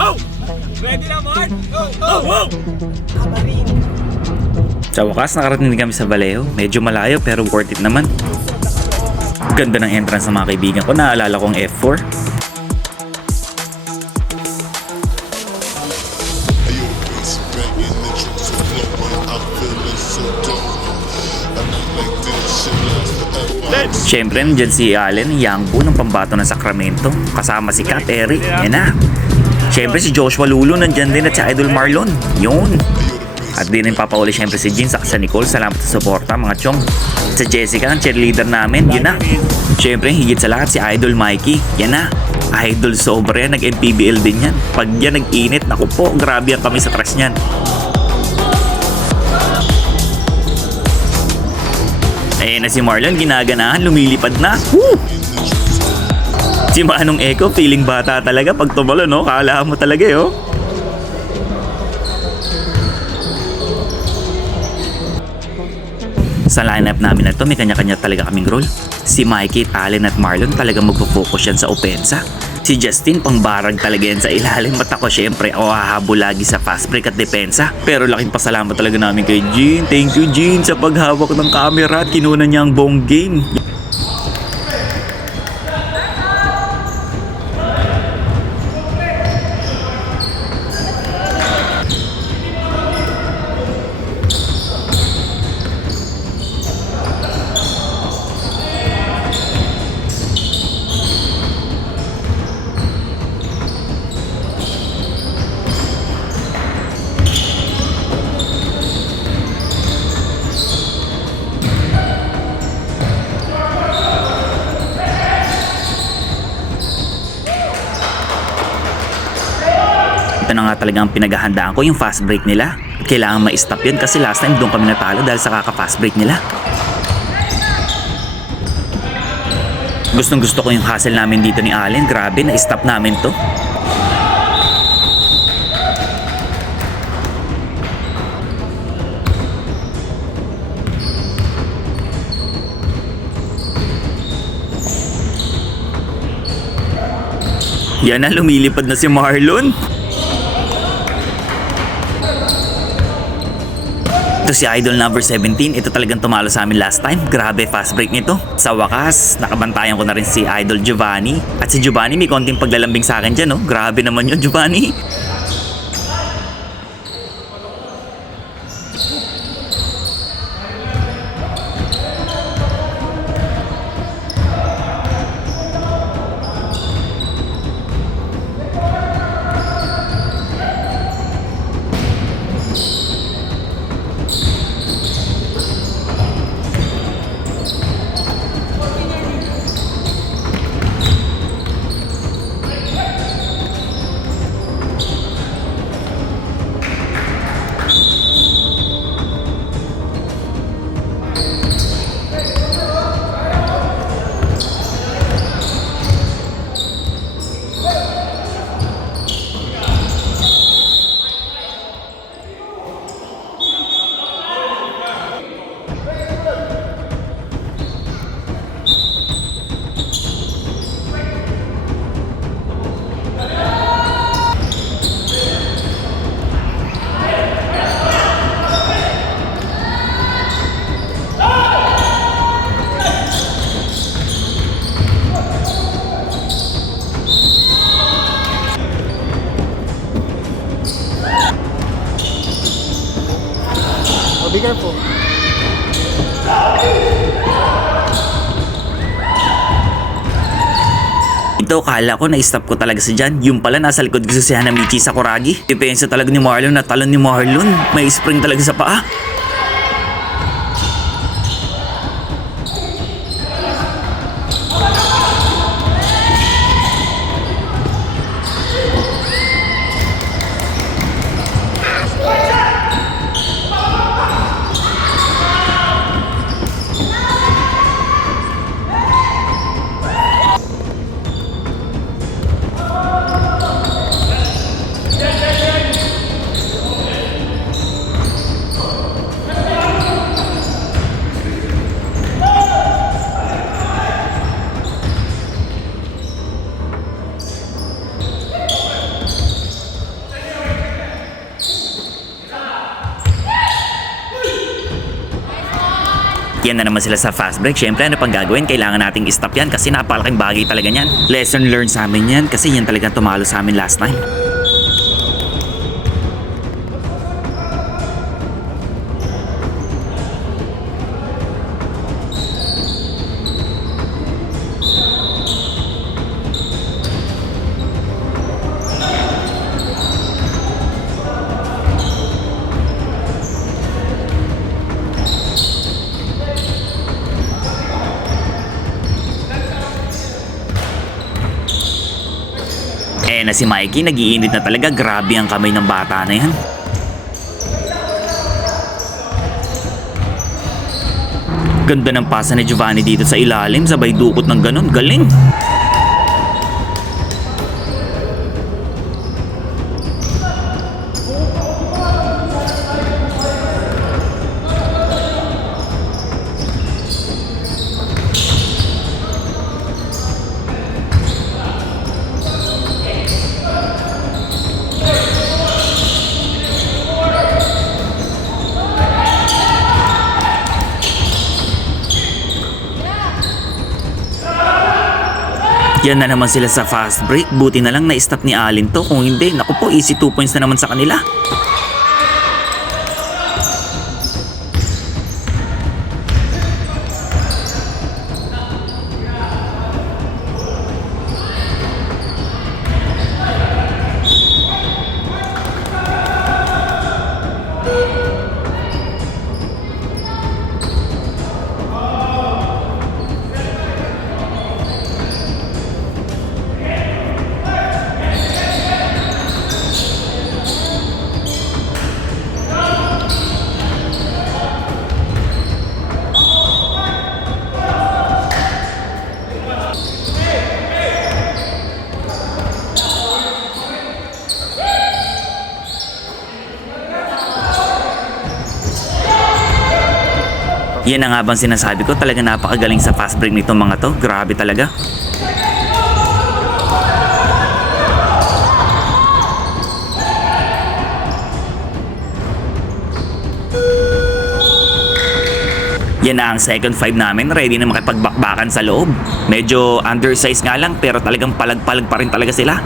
Oh! Ready na, Mark? Go! Oh! Oh! Sa wakas, nakarating din kami sa Vallejo. Medyo malayo pero worth it naman. Ganda ng entrance ng mga kaibigan ko. Naalala kong F4. Siyempre, nandiyan si Allen, young bull ng pambato ng Sacramento. Kasama si Kat, Eric. Yan na. Siyempre, si Joshua Lulu nandiyan din at si Idol Marlon. Yun. At din yung papauli siyempre si Jean sa Nicole. Salamat sa suporta mga chong. At si Jessica, ang cheerleader namin. Yun na. Siyempre, higit sa lahat si Idol Mikey. Yan na. Idol sobra yan. Nag-MPBL din yan. Pag yan nag-init, naku po, grabe yan kami sa trash niyan. Ayan na si Marlon, ginaganahan, lumilipad na. Woo! Si Manong Echo, feeling bata talaga pag tumalo, no? Kala mo talaga, eh, oh. Sa lineup namin na to, may kanya-kanya talaga kaming role. Si Mikey, Allen at Marlon talaga magpo-focus yan sa opensa. Si Justin, pangbarag talaga yan sa ilalim. At ako syempre, hahabol lagi sa fast break at depensa. Pero laking pasalamat talaga namin kay Jean. Thank you, Jean, sa paghawak ng camera at kinunan niya ang buong game. Ito na nga talaga ang pinaghahandaan ko, yung fast break nila. Kailangan ma-stop yun kasi last time doon kami natalo dahil sa kaka-fast break nila. Gustong gusto ko yung hustle namin dito ni Allen. Grabe, na-stop namin to. Yan na, lumilipad na si Marlon. Ito si Idol number 17. Ito talagang tumalo sa amin last time. Grabe, fast break nito. Sa wakas, nakabantayan ko na rin si Idol Giovanni. At si Giovanni may konting paglalambing sa akin dyan, no? Grabe naman yun, Giovanni. Be careful. Ito, kala ko na-stop ko talaga si Jan. Yung pala, nasa likod ko si Hanamichi Sakuragi. Depensa talaga ni Marlon, natalon ni Marlon. May spring talaga sa paa. Yan na naman sila sa fast break. Syempre, ano pang gagawin? Kailangan nating stop yan kasi napakalaking bagay talaga yan. Lesson learned sa amin yan kasi yan talagang tumalo sa amin last time. Na si Mikey, nagiinit na talaga. Grabe ang kamay ng bata na yan. Ganda ng pasa ni Giovanni dito sa ilalim. Sabay dukot ng ganun. Galing! Yan na naman sila sa fast break. Buti na lang na-stop ni Allen to. Kung hindi, naku po, easy 2 points na naman sa kanila. Yan ang nga bang sinasabi ko, talaga napakagaling sa fast break nitong mga to. Grabe talaga. Yan na ang second 5 namin, ready na makipagbakbakan sa loob. Medyo undersized nga lang pero talagang palag-palag pa rin talaga sila.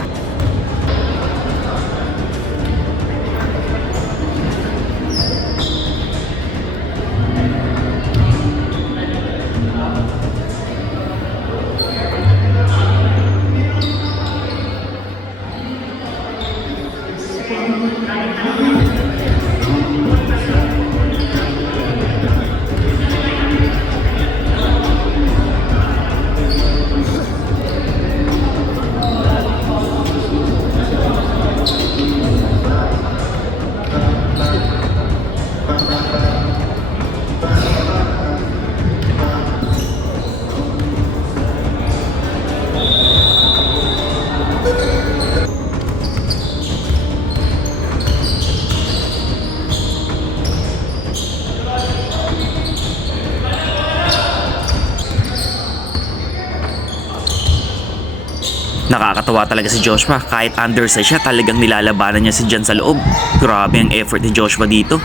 Nakakatawa talaga si Joshua. Kahit undersize siya, talagang nilalabanan niya si Jan sa loob. Grabe ang effort ni Joshua dito.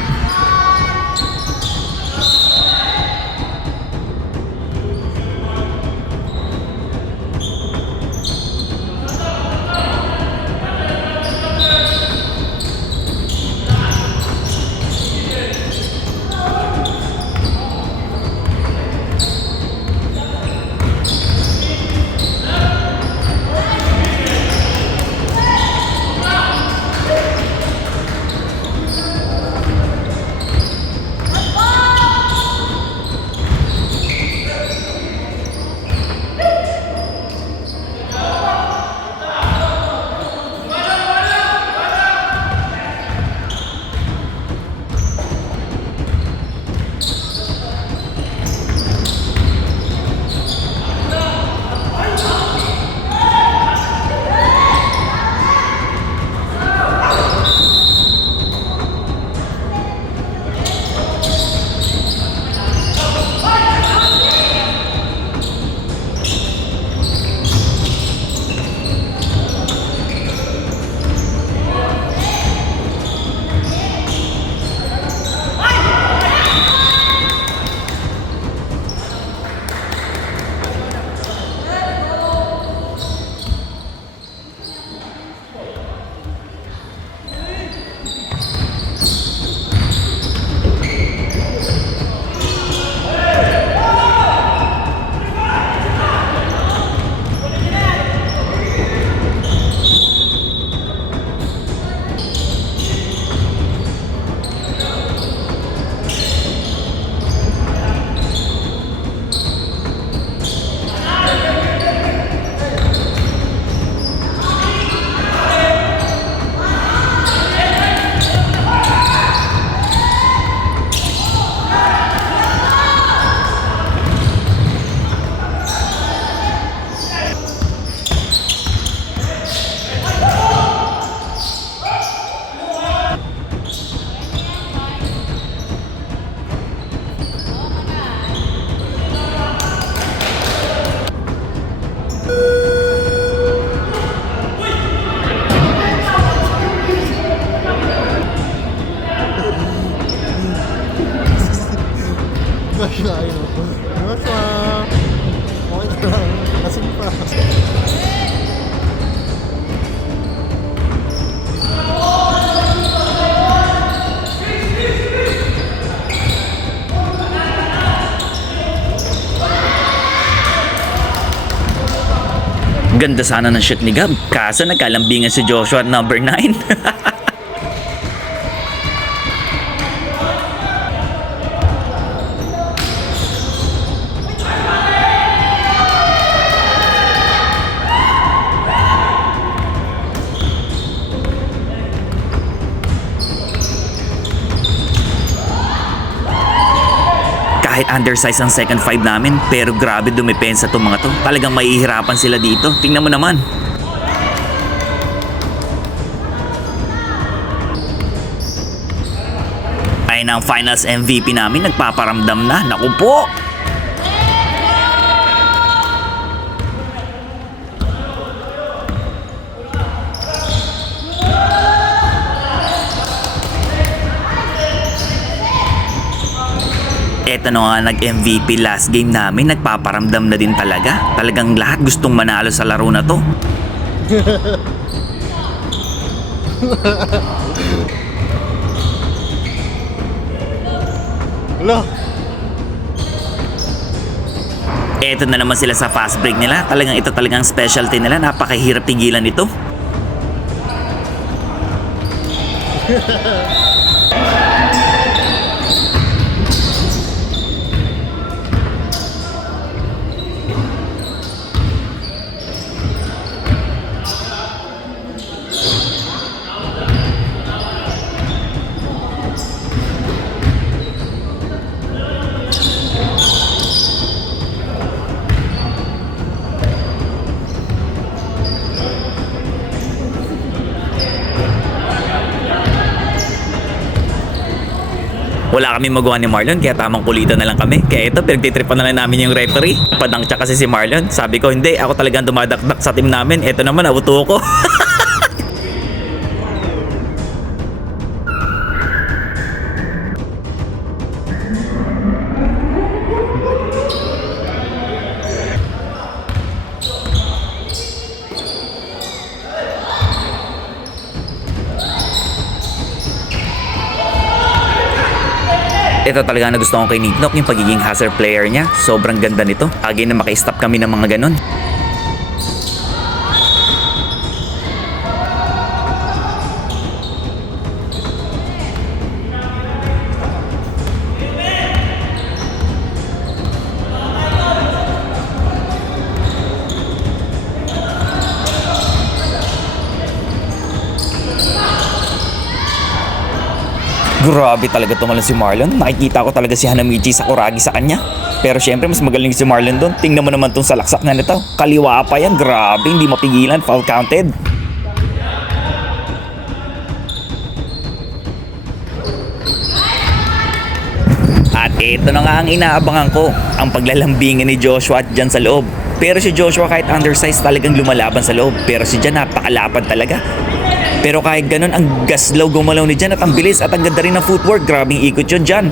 Ganda sana ng shoot ni Gab, kaso nagkalambingan si Joshua at number 9. Kahit undersize ang second five namin, pero grabe dumepensa tong mga to. Talagang mahihirapan sila dito. Tingnan mo naman. Ay na ang finals MVP namin, nagpaparamdam na. Naku po! Eto na nga nag-MVP last game namin, nagpaparamdam na din talaga. Talagang lahat gustong manalo sa laro na to. Hello? Eto na naman sila sa fast break nila. Talagang ito talagang specialty nila. Napakahirap tigilan ito. Wala kami magawa ni Marlon, kaya tamang kulitan na lang kami. Kaya ito, pinagtitripan na lang namin yung referee. Padangtsa kasi si Marlon. Sabi ko, hindi, ako talagang dumadakdak sa team namin. Ito naman, abuto ko. Ito talaga na gusto ko kay Nick Nok, yung pagiging hazard player niya. Sobrang ganda nito. Again na maka-stop kami ng mga ganun. Grabe talaga tumalon si Marlon. Nakikita ko talaga si Hanamichi sa kuragi sa kanya. Pero syempre mas magaling si Marlon doon. Tingnan mo naman tong salaksak na nito. Kaliwa pa yan. Grabe, hindi mapigilan. Foul counted. At ito na nga ang inaabangan ko. Ang paglalambingan ni Joshua dyan sa loob. Pero si Joshua kahit undersized talagang lumalaban sa loob. Pero si Jan napakalapad talaga. Pero kahit ganun, ang gaslaw gumalaw ni Jan at ang bilis at ang ganda rin ng footwork. Grabing ikot yun, Jan.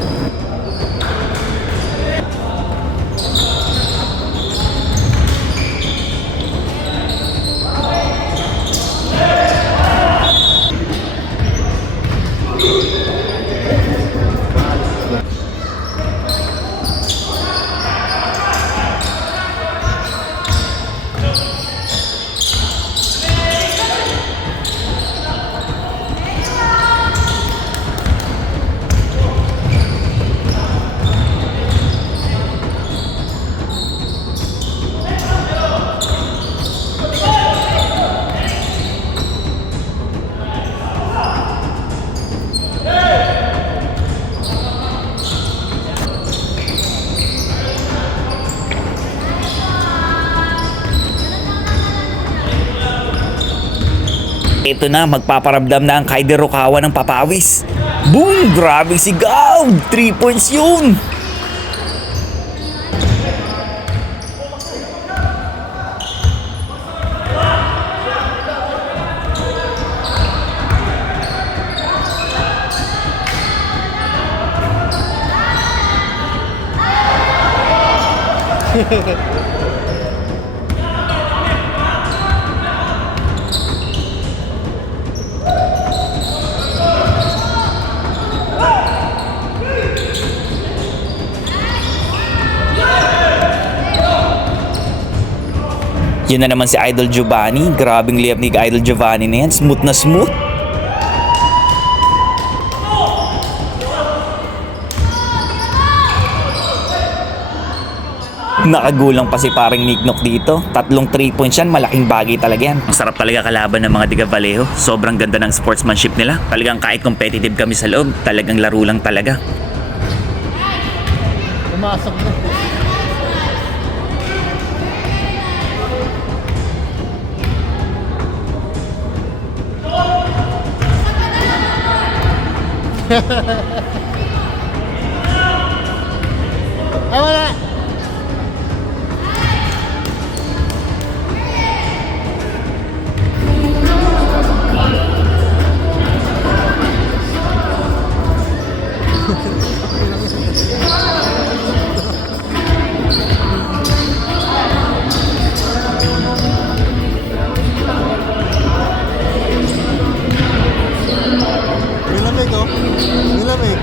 Ito na, magpaparamdam na ang Kaider Rukawa ng papawis. Boom! Grabe sigaw! 3 points yun! Yun na naman si Idol Giovanni. Grabing layup ni Idol Giovanni na yan. Smooth na smooth. Nakagulang pa si paring Nick Nock dito. 3 3 points yan, malaking bagay talaga yan. Ang sarap talaga kalaban ng mga Diga Vallejo. Sobrang ganda ng sportsmanship nila. Talagang kahit competitive kami sa loob, talagang laro lang talaga. Pumasok na. Ay, wala. Nilamig, oh. Nilamig.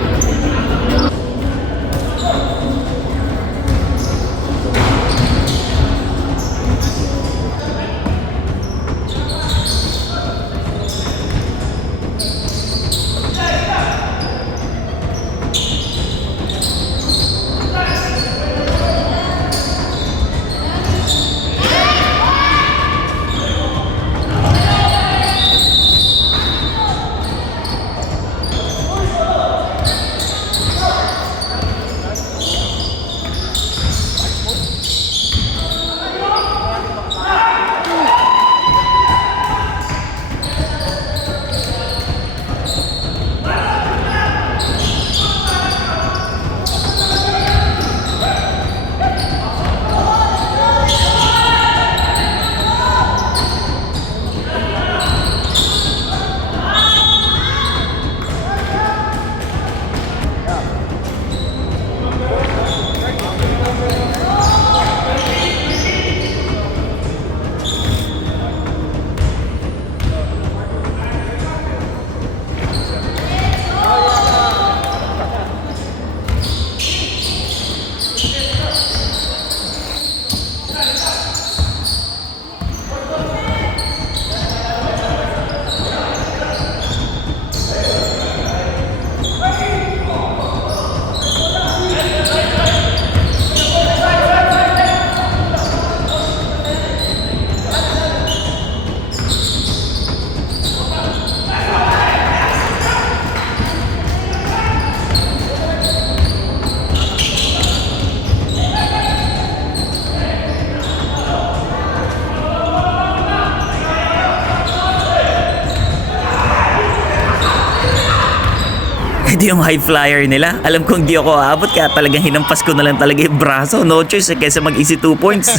Ito yung high flyer nila. Alam kong di ako aabot kaya talagang hinampas ko na lang talaga yung braso. No choice kaysa mag-easy 2 points.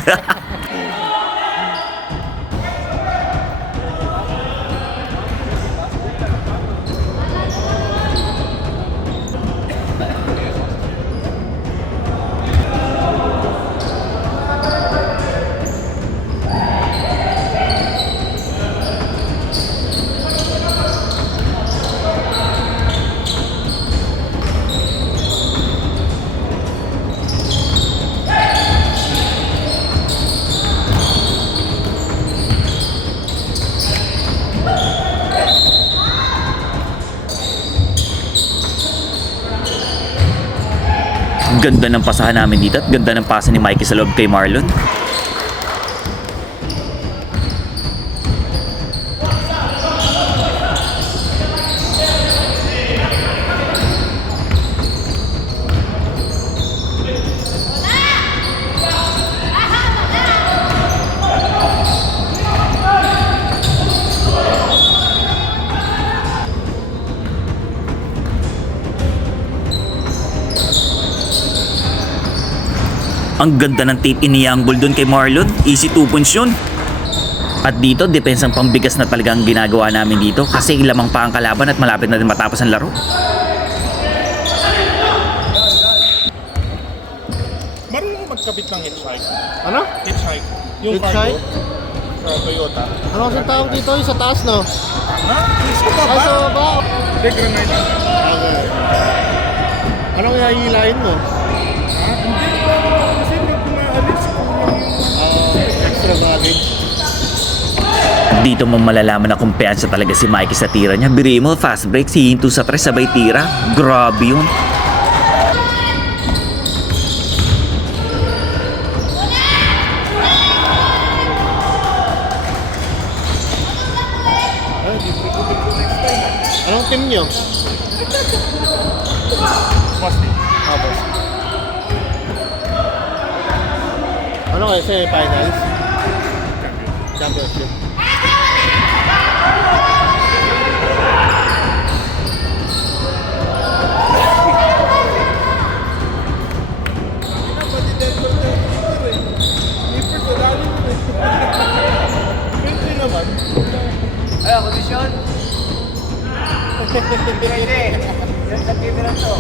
Ganda ng pasahan namin dito at ganda ng pasa ni Mikey sa loob kay Marlon. Ang ganda ng tape iniangle dun kay Marlon. Easy 2 points yun. At dito, depensang pambigas na talagang ginagawa namin dito kasi lamang pa ang kalaban at malapit na din matapos ang laro. Marunong magkabit ng hitchhike. Ano? Hitchhike. Yung Hitchhike? cargo sa Toyota. Ano kasing tawag dito? Yung sa taas, no? Ha? Gusto pa Ay, ba? sa baba. Hindi, granite. Okay. Anong iahilain mo? Ha? Hindi. Kasi pag umaalis, kulang yung... Extra baggage. Dito mo malalaman na kumpiyansa talaga si Mikey sa tira niya. Biri mo, fast break, si hinto sa 3 sabay tira. Grabe yun. Anong team nyo? Masti. Tapos. Ano kayo sa finals? Championship. Ay, kondisyon. Pwede. Yan sa TV lang to.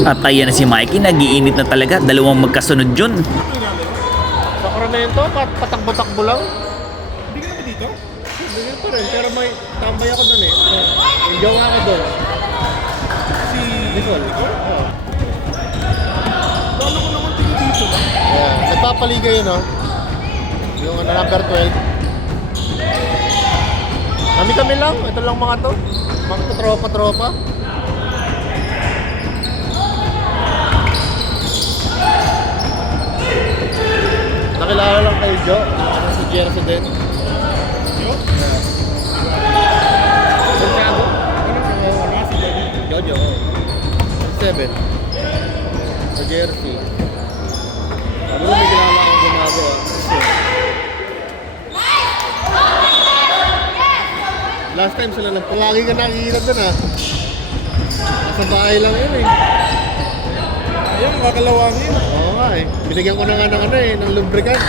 At ayan na si Mikey, nag-iinit na talaga. Dalawang magkasunod yun. Sacramento, patakbo-takbo lang. Hindi ka naman dito? Hindi pa rin, pero may tambay ako doon eh. May jowa ako doon. Si... Nicole. Oo. Paano ko naman tingin dito ba? Yeah, nagpapaligay yun, oh. Yung number 12. Kami lang, ito lang mga to. Mga tropa-tropa. Nakilala lang kay Jo, si Jersey din. Yo? Santiago? Ano si Daddy? Jojo. 7. Sa Jersey. Sabi ko may kilala akong gumagawa. Last time sila lang, palagi ka nakikita doon ah. Nasa bahay lang yun eh. Ayun, kakalawangin. Oo nga eh. Binigyan ko na nga ng ng lubricant.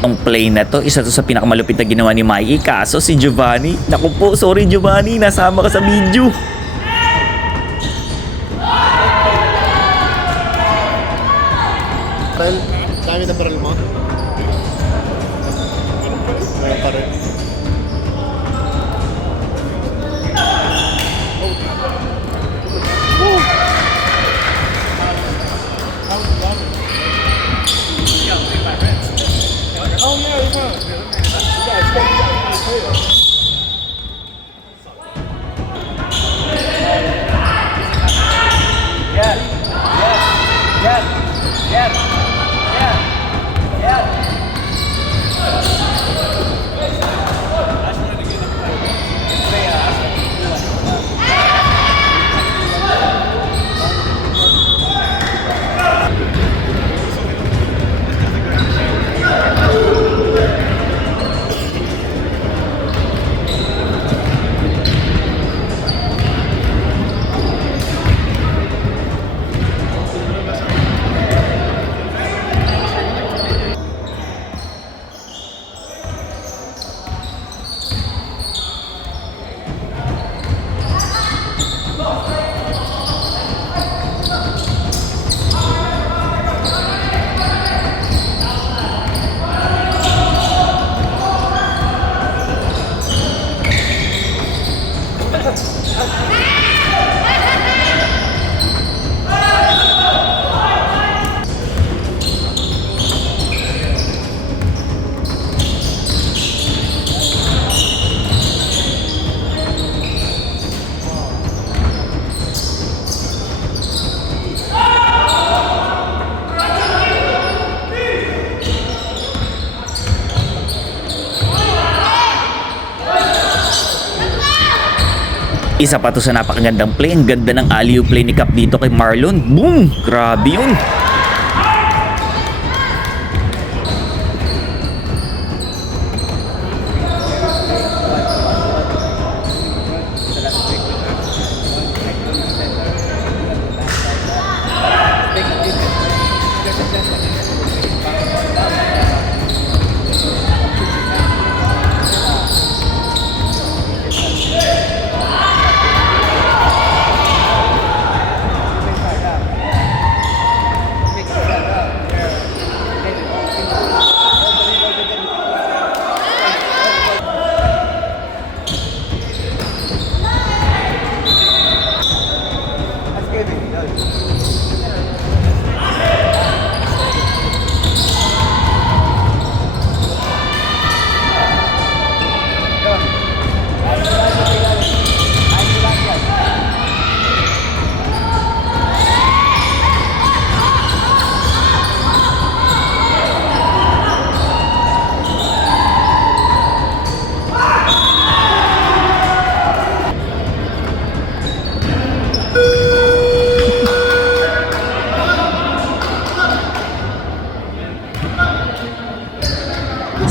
Ang play na to, isa to sa pinakamalupit na ginawa ni Mikey. Kaso si Giovanni, naku po, sorry Giovanni, nasama ka sa video. Barrel, dami na barrel mo. Meron pa rin. Oh yeah, Yan. Yan. Yan. Yan. Yan. Isa pa to sa napakagandang play. Ang ganda ng alley-oop play ni Cap dito kay Marlon. Boom! Grabe yun.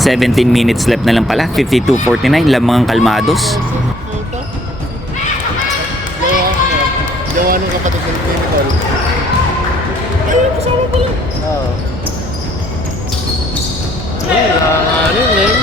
$17 minutes left na lang pala. 52-49. Lamang kalmados. Ito? Gawa ng kapatid ng clinical. Ay, kasama pala. Oo. Ay, langanin eh.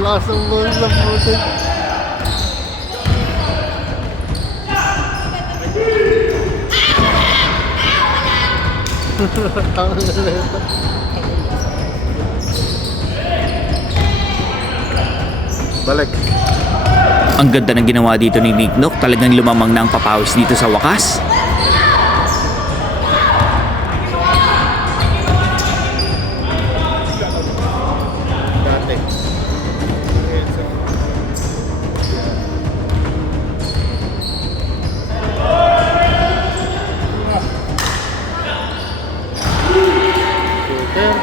Lasang mo sa putik. Tangan na ito. Balik. Ang ganda ng ginawa dito ni Nick Nock. Talagang lumamang na ang papawis dito sa wakas. Dati. Shooter.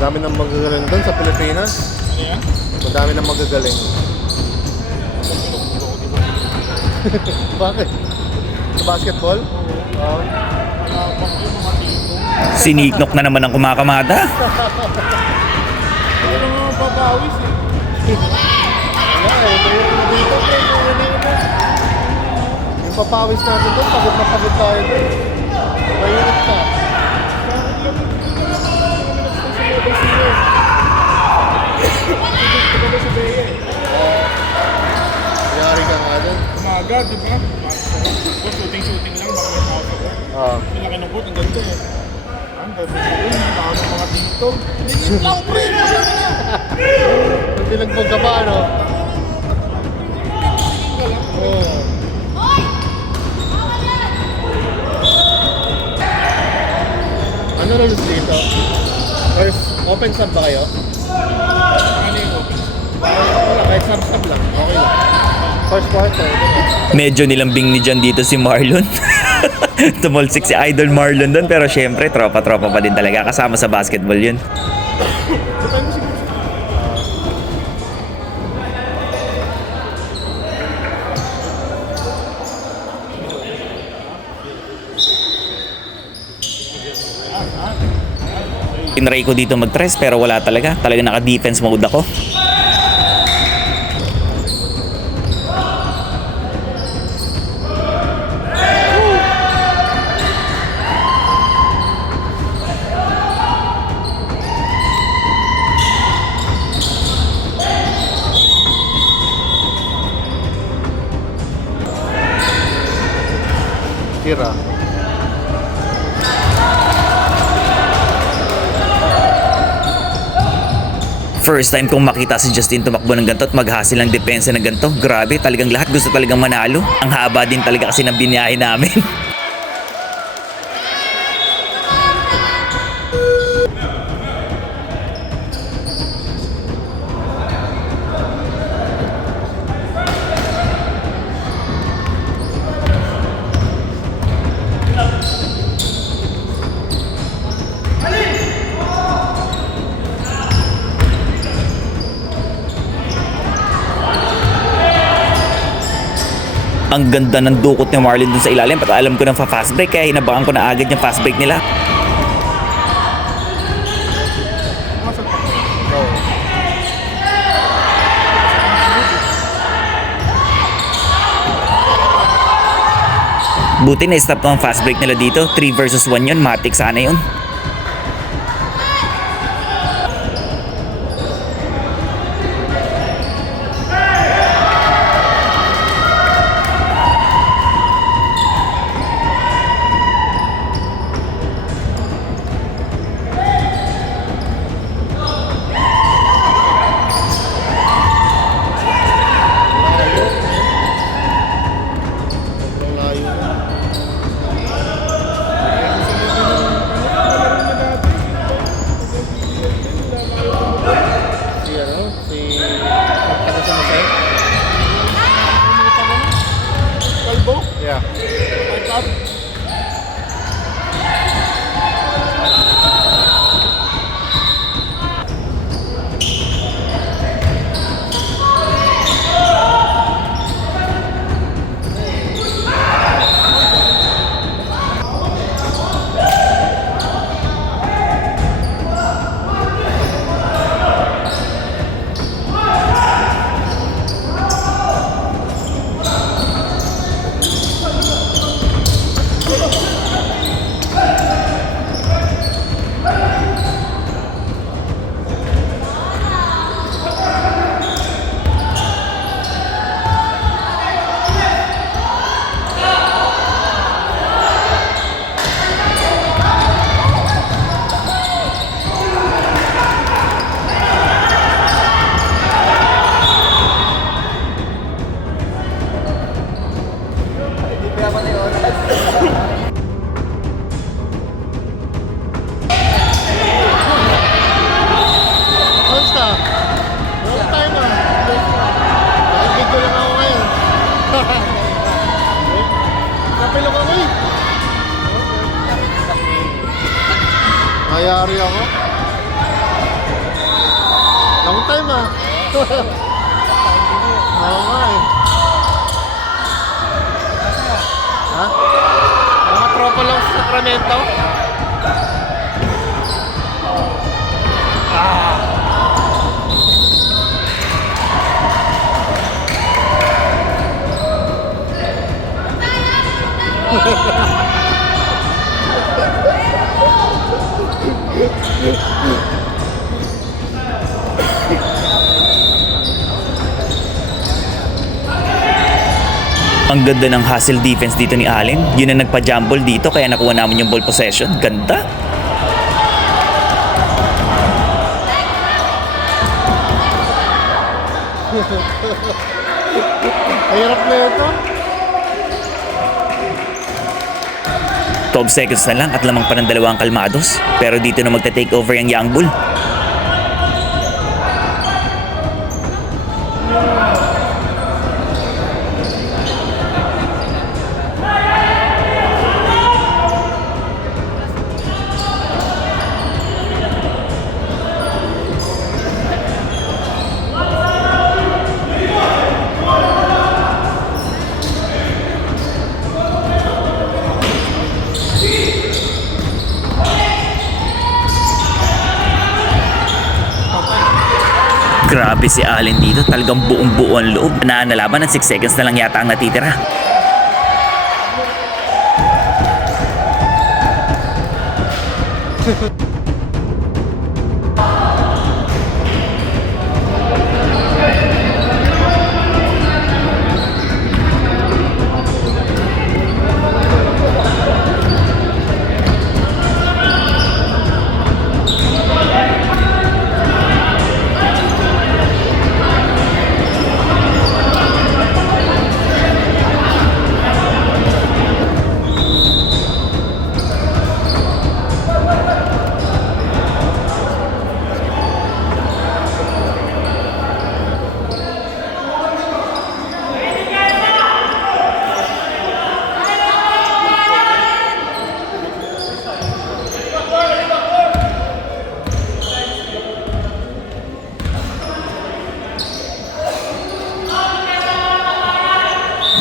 Dami nang magagaling doon sa Pilipinas. Ano yan? Madami nang magagaling. Bakit? Sa basketball? Oo. Malapang yung mga tipo. Si Nick Nock na naman ang kumakamada. Ano naman papawis eh. Wala eh. Dito pre, yung papawis natin doon, pagod na pagod tayo doon. Mahirap ka. Yari ka nga doon. Umaga, di ba? Shooting-shooting lang, baka may tao ko. Oo. Pinaki ng boot, ang ganda eh. Ang ganda yun, tao ng mga dito. Lingit lang, pre! Hindi lang pagkaba, no? Oo. Ano rules dito? First, open sub ba kayo? Ano yung open? Wala, kahit sub-sub lang. Okay lang. First quarter. Medyo nilambing ni John dito si Marlon. Tumulsik si Idol Marlon doon. Pero syempre, tropa-tropa pa din talaga. Kasama sa basketball yun. Depende siguro sa... Tinry ko dito mag-tres pero wala talaga. Talaga naka-defense mode ako. Tira. First time kong makita si Justin tumakbo ng ganito at maghasil ng depensa ng ganito. Grabe, talagang lahat gusto talagang manalo. Ang haba din talaga kasi ng biniyahe namin. Ang ganda ng dukot ni Marlon dun sa ilalim at alam ko ng fast break kaya hinabangan ko na agad yung fast break nila. Buti na stop ko ang fast break nila dito. 3 versus 1 yun, matik sana yun. Yeah. Kamusta? Long time ah. Nakikita lang ako ngayon. Napilok ako eh. Mayari ako. Long time ah. Oo nga eh. Ha? Mga tropa lang sa Sacramento. Ang ganda ng hustle defense dito ni Allen. Yun ang nagpa-jumble dito kaya nakuha namin yung ball possession. Ganda. Hirap na ito. 12 seconds na lang at lamang pa ng dalawang kalmados. Pero dito na magta-take over yung Young Bull. Grabe si Allen dito, talagang buong-buo ang loob. Nalaban at 6 seconds na lang yata ang natitira.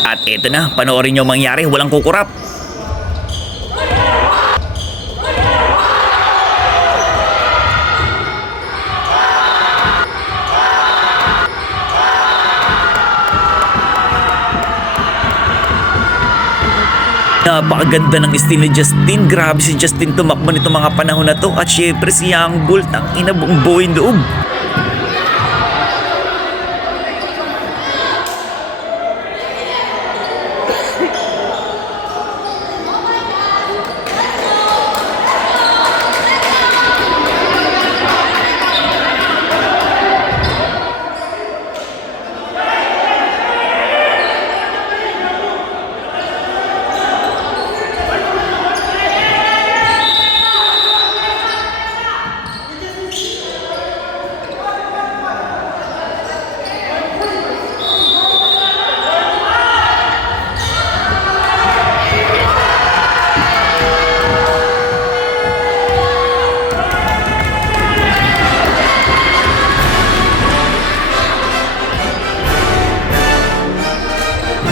At eto na, panoorin nyo mangyari, walang kukurap. Napakaganda ng style ni Justin. Grabe si Justin tumakbo nito mga panahon na to. At syempre si Young Bull, ang ina buong buhay loob.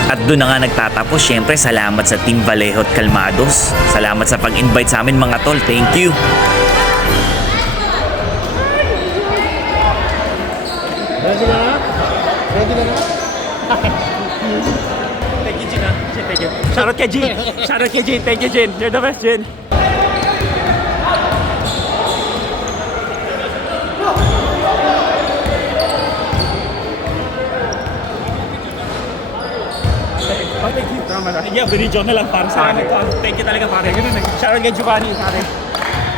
At doon na nga nagtatapos. Syempre, salamat sa Team Vallejo at Calmados. Salamat sa pag-invite sa amin mga tol. Thank you. Ready na na? Ready na na? Thank you, Jin. Thank you. Shoutout kay Jin. Shoutout kay Jin. Thank you, Jin. You're the best, Jin. Thank you. Yeah, binidyo na lang para sa akin. Thank you talaga, pare. Shoutout kay Giovanni, pare.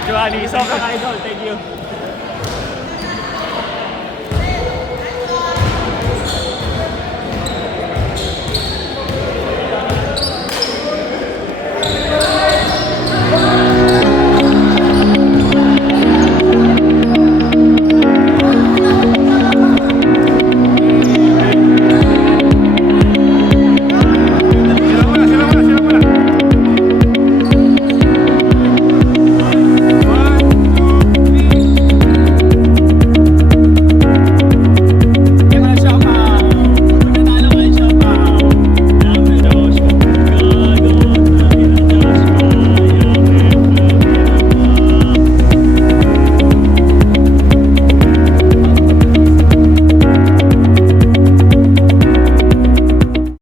Giovanni, sobrang idol. Thank you.